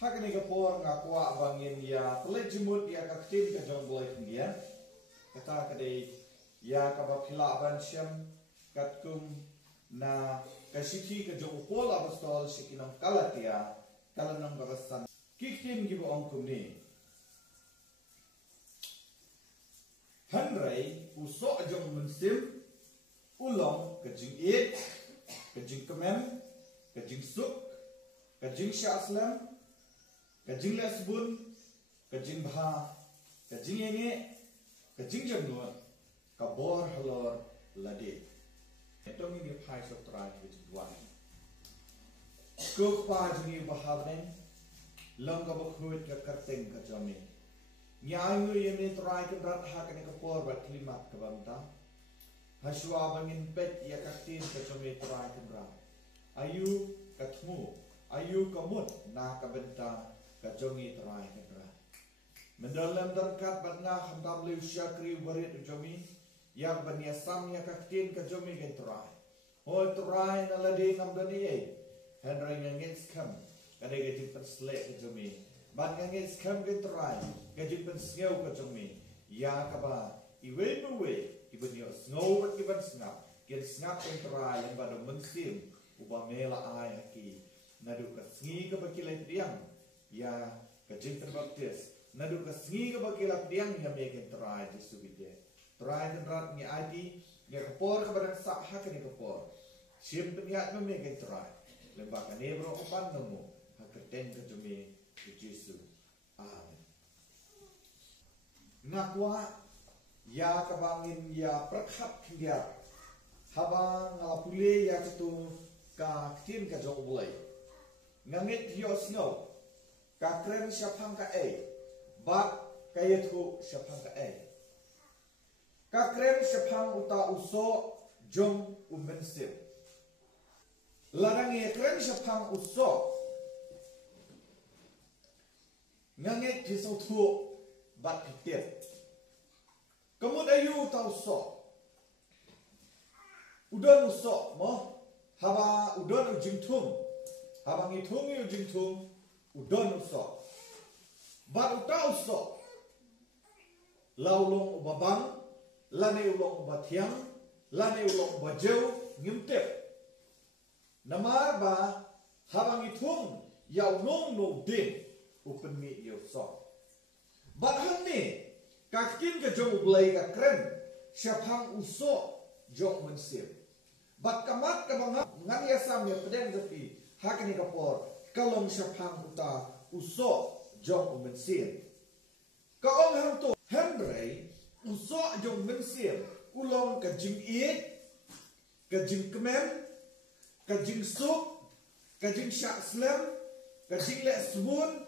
Hakani kapor ngakwa bangin ya pelai jemut ya kaktim ka jong boleh kemudian kata kadai ya kabapila ban syam katkum na kasiki ka jong upol abastol sikinam kalatia kalanam babastan kiktim gibo ongkum ni Hanrai usok jong mensim ulong kajing it kajing kemen kajing suk kajing syaslam kajing lesbun kajing bha kajing enge kajing jamnua kabor halor lade etong ini phai sotrai which duan kok pa jini bahavnen long ka bakhut ka karteng ka jami nyayu yemi trai ka rat ha ka kapor bat klimat ka banta haswa bangin pet ya kaktin ka jami trai ka rat ayu katmu ayu kamut na ka benta kajongi terai kera. Mendalam derkat batna hamdam liu syakri warit jomi yang baniasam ya kaktin kajomi ke terai. Hoi terai naladi ngamdani Henry ngengis kam kada gajin perslek kajomi. Ban ngengis kam ke terai gajin pensngeu kajomi. Ya kaba iwe nuwe ibnio sngau bat iban sngap. Ken sngap ke terai yang bado mensim ubah mela ai haki. Nadu kasngi ke bakilai tiang ya kajing terbaktis nadu kasngi ke bakilap diang ya meken terai di subide terai tenrat ni adi ya kapor kepada sahha ke ni kapor sim peniat meken terai lembaga nebro opan nemu haketen ke jumi ke Yesus amin ngakwa ya kabangin ya perkhat kia habang ngalapule ya ketu ka ktin ka jong bulai ngangit yo snow kakren syapang ka bak kayathu syapang ka kakren syapang uta uso jong umensip larang kren syapang uso ngangit disothu bat pitit kemud ayu uta uso udon uso mo haba udon ujingthum habang ithung ujingthum udon usok bar uta usok laulong babang lane ulong bathiang lane ulong bajeu ngimtep namar ba habang ithung yaw nong no din upen mi usok bar hanni kaktin ke jong blai ka kren syapang usok jong mensir bat kamat ka bang ngan yasam ya pedeng tapi hakni kapor kalong syapang uta uso jong mensir kaong hang to Henry uso jong mensir ulong kajing it kajing kemen kajing suk kajing syaslam kajing lesbun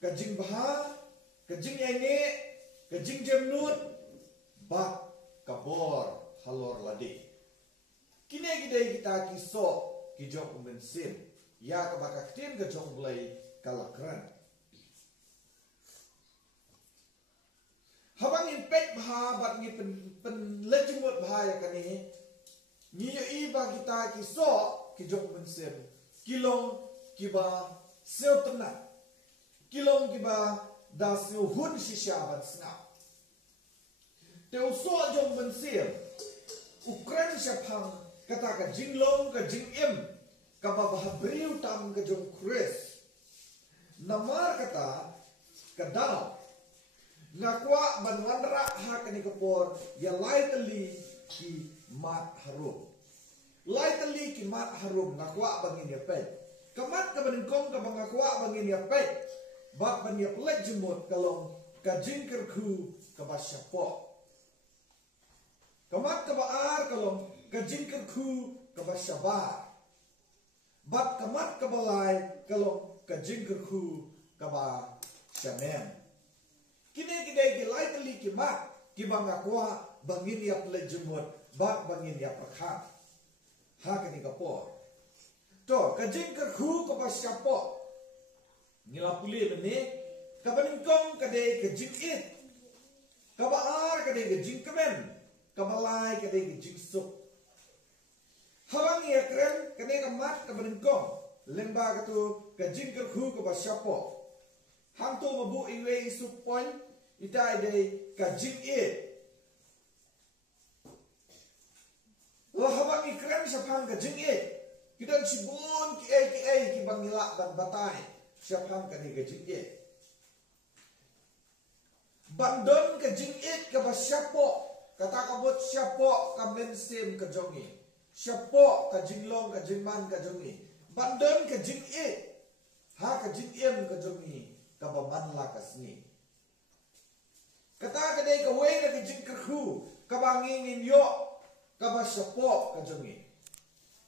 kajing bha kajing enge kajing jamnut bak kabor halor lade kine gidai kita kiso ki jong mensir ya kabakaktin ke jong blai kalakran habang impet bha bat ngi pen lejemut bha ya kani ni iba kita kiso ki jong mensir kilong kiba seutna kilong kiba da hun sisyabat snap te uso jong mensir ukran syapang kata ka jinglong ka jingim kababah beriu tam ke jong kris namar kata kadal ngakwa banwanra ha kani kapor ya laitali ki mat harum laitali ki mat harum ngakwa bangin ya pet kamat ka baningkong ka bangakwa bangin ya pet bak ban ya plek jemut kalong ka jingkerku ka basyapo kamat ka baar kalong ka jingkerku ka basyabar bat kamat kabalai kalau kajing kerku kaba shamen kine kide gilai teli kimat kibanga kwa bangin ya plejumut bat bangin ya prakha ha kani kapor to kajing kerku kaba syapo ngilapuli bene kabaningkong kade kajing it kabaar kade kajing kemen kabalai kade kajing suk Habang ia keren kene kamat ka benengkong lemba katu ka jing kerku ka basyapo. Hang tu mabu iwe isu point ita ide ka jing e. Lah habang ikren syapang ka jing e. Kita sibun ki bangila dan batai syapang ka ni ka jing e. Bandon ka jing e ka basyapo. Kata kabut syapo ka mensim ka jongi. Syapo ka jinglong ka jingman ka jongi. Bandon ka jing e. Ha ka jing em ka jongi. Ka baman la ka sni. Kata kadai ka wei na ka jing kerhu. Ka bangingin yo. Ka ba syapo ka jongi.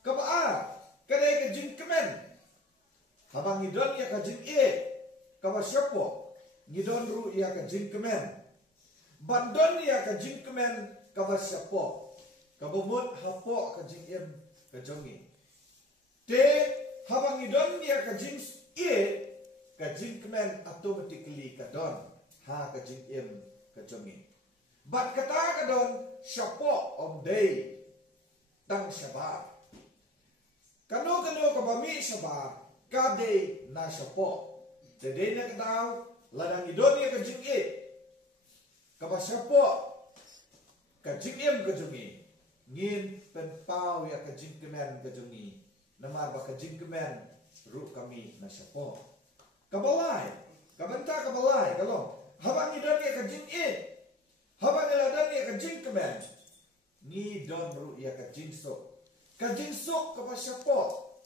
Ka ba a. Kadai ka jing kemen. Habang idon ya ka jing e. Ka ba syapo. Ngidon ru ya ka jing kemen. Bandon ya ka jing kemen. Ka ba syapo. Kabumut hapo ka jing em ka jongi. Te habang idon dia ka jing e ka jing kemen automatically ka don ha ka jing em ka jongi. Bat kata ka don syapo om day tang syabar. Kano ka bami syabar ka day na syapo. Te day na kadaw ladang idon dia ka jing e ka ba syapo ka jing em ka jongi. Ngin penpau ya ka jing kemen ka jongi. Namar ba ka jing kemen ru kami na syapo. Kabalai, kabenta kabalai kalong. Habang idon ya ka jing e. Habang iladon ya ka jing kemen. Ni don ru ya ka jing sok. Ka jing sok ka ba syapo.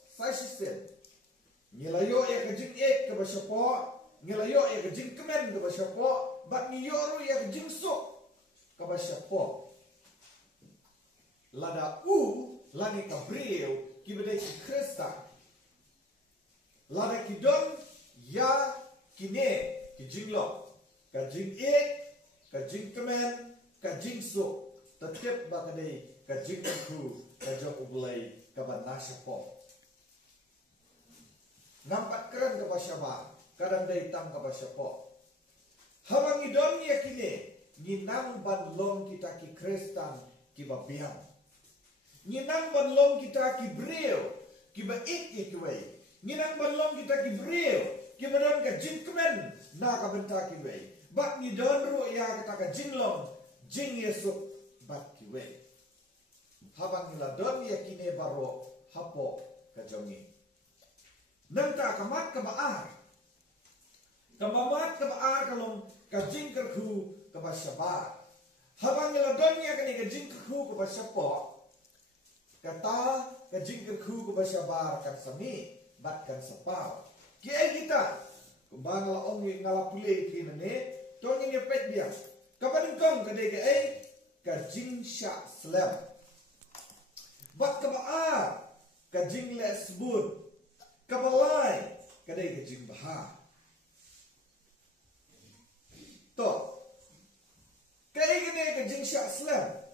Sai sistem. Ngilayo ya ka jing e ka ba syapo. Ngilayo ya ka jing kemen ka ba syapo. Bat niyo ru ya ka jing sok ka ba syapo. Lada lani kabriu kibedai ki Krista. Lada kidon ya kine ki jinglo. Ka jing e, ka jing kemen, ka jing so. Tetep bakadai ka jing ku, ka jok ubulai ka banasyapo. Nampak keren ka basyaba, kadang dai tang ka basyapo. Habang idon ya kine, nginang banlong kita ki Kristan ki babiang. Nginang banlong kita ki breu, ki ba ik wei. Nginang banlong kita ki breu, ki badon ka jing kemen, na ka benta ki wei. Bat ni don ru ya kata ka jinglong, jing yesuk bat ki wei. Habang nila don ya kine baro hapo ka jongi. Nanta kamat ka baar. Kamamat ka baar kalong ka jing kerku ka basyabar. Habang nila don ya kane ka jing kerku ka basyapo. Kata ka jing kerku ka basyabar kan sami bat kan sapau. Kiai kita kumbang la ong ngala pulei ki nane tong ini pet dia. Kapan kong ka de ka jing sya slam. Bat ka baar ka jing le sebut. Ka balai ka de ka jing bahar. To kai gene ka jing sya slam.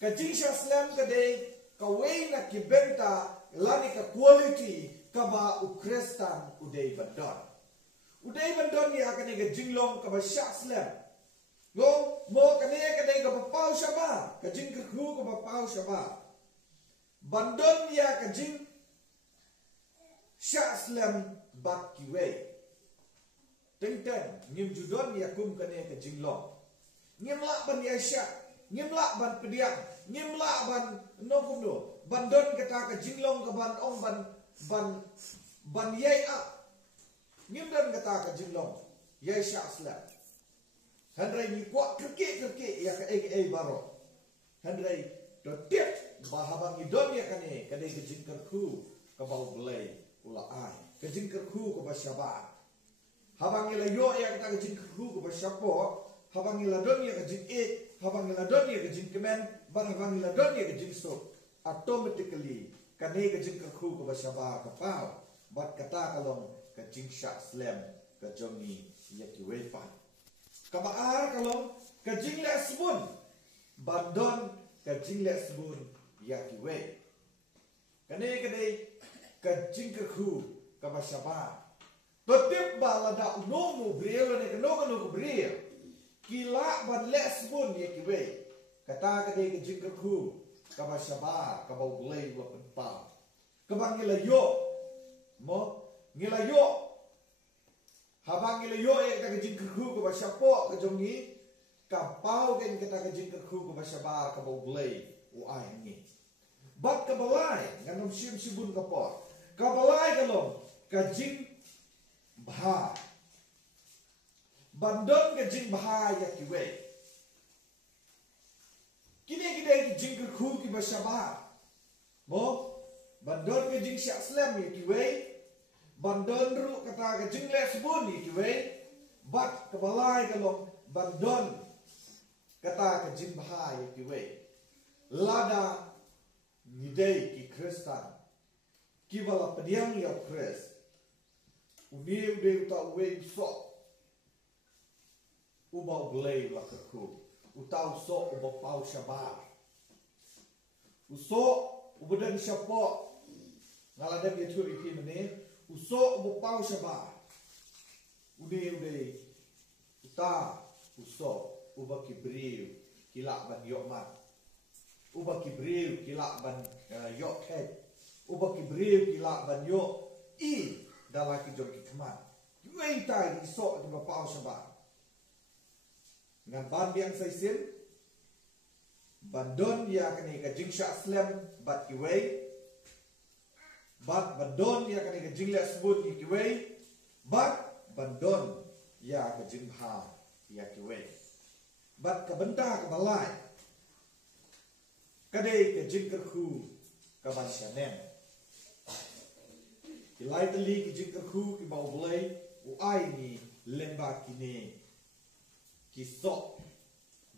Kajing sya slam kadai kawai na kibenta lani ka quality kaba ukrestan udai bandon. Udai bandon ni akan iga jinglong kaba sya slam. Go mo kanaya kadai kaba pau syaba. Kajing kerku kaba pau syaba. Bandon ya kajing sya slam bak kiwei. Teng-teng ngim judon ya kum kanaya kajinglong. Ngim lak ban ya sya. Ngimla ban pediang, ngimla ban nokuno, bandon kata ka jinglong ka ban ong ban yai a. Ngimdan kata ka jinglong, yai sya slam. Handrai ni kuat kerke ya ka baro. Handrai do tip bahabang idon ya kane kadai ka jingkerku ka bau belai ula ai. Ka jingkerku ka basyabar. Habang ilayo ya kata ka jingkerku ka basyapo, habang iladon ya ka jing habang iladon ya ka jing kemen, ban habang iladon ya ka jing so. Automatically kane ka jing kerku ka basyabar ka pau. Bat kata kalong ka jing sya slam ka jongi ya ki wefa. Kabaar kalong ka jing le sebun. Bandon ka jing le sebun ya ki we. Kane kadai ka jing kerku ka basyabar. Totip balada unomu briel ne kano briel. Kila ban le sebun ya ki we. Kata kadai ka jing kerku kabashaba kabau glei wa penpa kabang ngelayo mo ngelayo habang ngelayo ta kajing kerhu kabashapo kajongi kapau ken kita kajing kerhu kabashaba kabau glei u ai ngi bat kabalai nganom sim sibun kapor kabalai kalom kajing bha bandon kajing bha ya kiwe kini kita kajing kerhu kabashaba mo bandon ke jing syak slam ni kiwe bandon ru kata ke jing le sebun ni kiwe bat kebalai kalong bandon kata ke jing bahai kiwe lada nidei ki kristan ki bala pediang ya kris ubi ude uta uwe so ubau blei la kerku utau so ubau pau shabar uso ubedan syapo ngaladan dia curi kin ni usok bupau syaba ude uta usok ubaki briu kilak ban yokmat ubaki briu kilak ban yokhet ubaki briu kilak ban yok i dalaki joki keman yui tai isok di bupau syaba ngan ban biang saisin bandon ya kani ka jingsha slam bat kiwei bat bandon ya kani ka jingla sebut kiwei bat bandon ya ka jingha ya kiwei bat ka benta ka balai kadai ka jingkerku ka ban shanem kilai teli ki jingkerku ki bau blai u ai ni lemba kini ki sok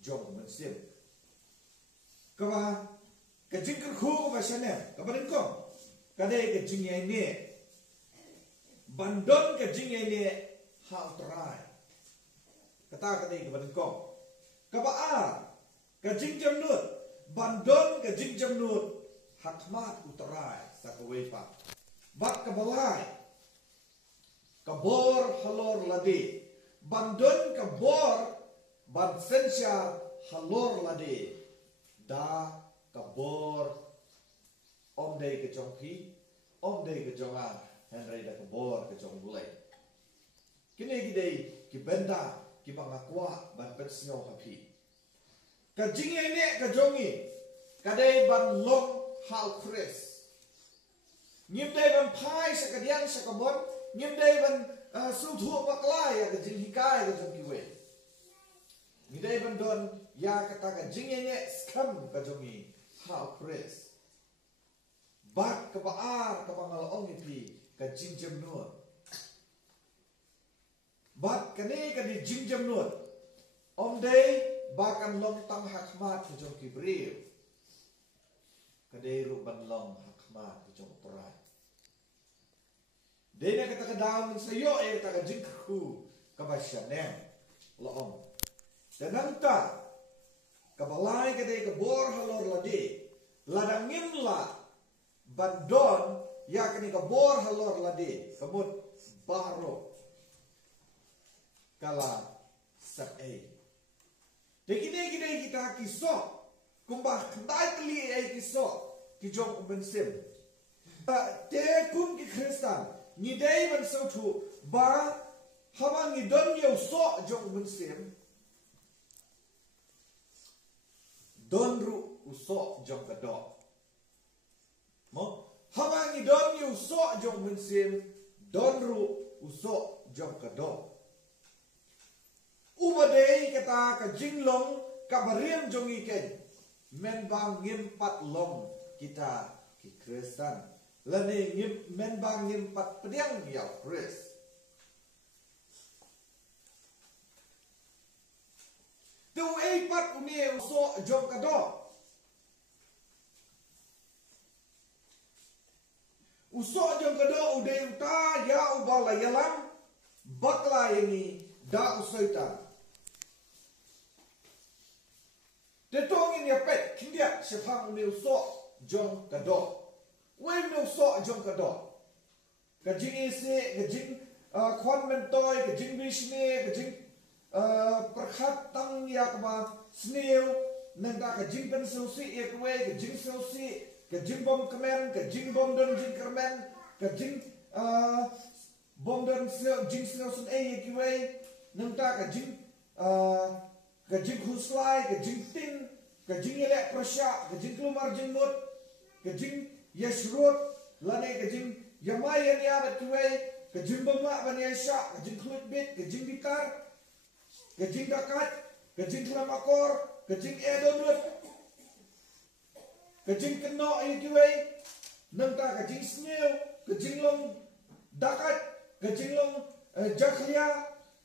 jong mensim kaba kajing kerhu ba shanem kaba dengkong kadai kajing ini bandon kajing ini hal terai kata kadai kaba dengkong kaba kajing jamnut bandon kajing jamnut hakmat uterai sakawepa bat kabalai kabor halor ladi bandon kabor ban sensya halor ladi da kabor om dei ke jongki om dei ke jonga henry da kabor ke jong bulai kini gidei ki benda ki bangakwa ban pensio hapi ka jinge ne ka jongi kadai ban long hal kres nyim dei ban pai sakadian sakabon nyim dei ban su thu baklai ya ka jing hikai ka jong kiwe ngidei ban don ya kata ka jinge ne skam ka jongi hal kres bat ka baar ka bangal ong ipi ka jingjam nur bat kane ka di jingjam nur om dei bakan long tang hakmat ka jong kibriu ka dei ru ban long hakmat ka jong perai dei na kata ka daun sayo kata ka jingku ka basyanem loong dan ta kabalai kadai ke bor halor ladi ladang ngimla bandon yakni ke bor halor ladi kemut baro kala sakai dekine kita kisok kumbah kendai teli kisok kijong bensim te kum ki kristan ni dei ban sautu ba haba ni don yo so jong bensim donru usok jong kadok mo hawangi don yu usok jong mensim donru usok jong kadok ubadei kata ka jinglong kabariem jong iken men bang ngimpat long kita ki kristan lani men bang ngimpat pediang ya kris tu pat uni usok jong kadok usok jong kadok ude uta ya ubala yalam bakla ini da usoita tetongin ya pet kindia sepang uni usok jong kadok wen uni usok jong kadok kajing isi kajing kwan mentoy kajing bishne kajing perkhat tang ya kama snail nang ta ka jing pen so si ek we ka jing so si ka jing bom kemen ka jing bom don jing kermen ka jing bom don jing so sun ek we nang ta ka jing khuslai ka jing tin ka jing elek prasya ka jing klumar jing mut ka jing yeshrut lane ka jing yamai ya bat we ka jing bom la ban yesha ka jing khlut bit ka jing gitar ka jing dakat ka jing klam akor ka jing edonut ka jing keno ek we nang ta ka jing sneu ka jing long dakat ka jing long jakhlia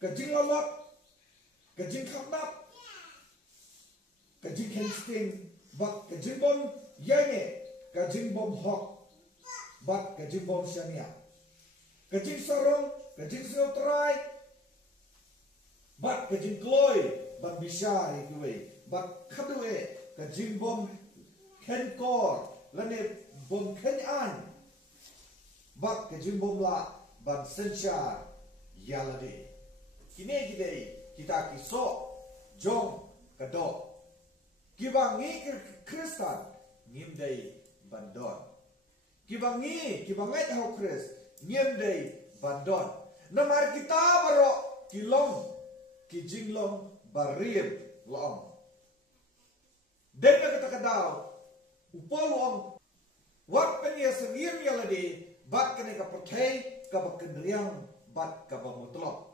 ka jing lolot ka jing khapnap ka jing kensting bak ka jing bom yane ka jing bom hok bak ka jing bom shania ka jing sarong ka jing seutrai bak ka jing kloi bak bishar ekwe bak khadwe ka jing bom kenkor lane bom kenyan bak ka jing bom la bak senchar yalade kine gidei kita kiso jong kadok kibangi kristan ngimdei bandon kibangai hau kris ngimdei bandon namar kita baro kilong kijinglong barim loong denga kata kadau upolong wat penia sengir yalade bat kene ka perthai ka bakendriang bat ka bamutlok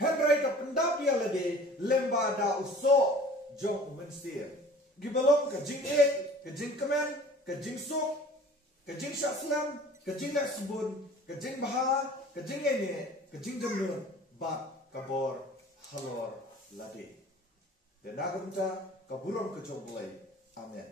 Henry ka pendap yalade lembada uso jong umensir gibalong ka jing ek ka jing kemen ka jing suk ka jing syaslam ka jing laksbun ka jing baha ka jing ene ka jing jamnun bat kabor halor lade dan agumta kaburom ke jonglai amen.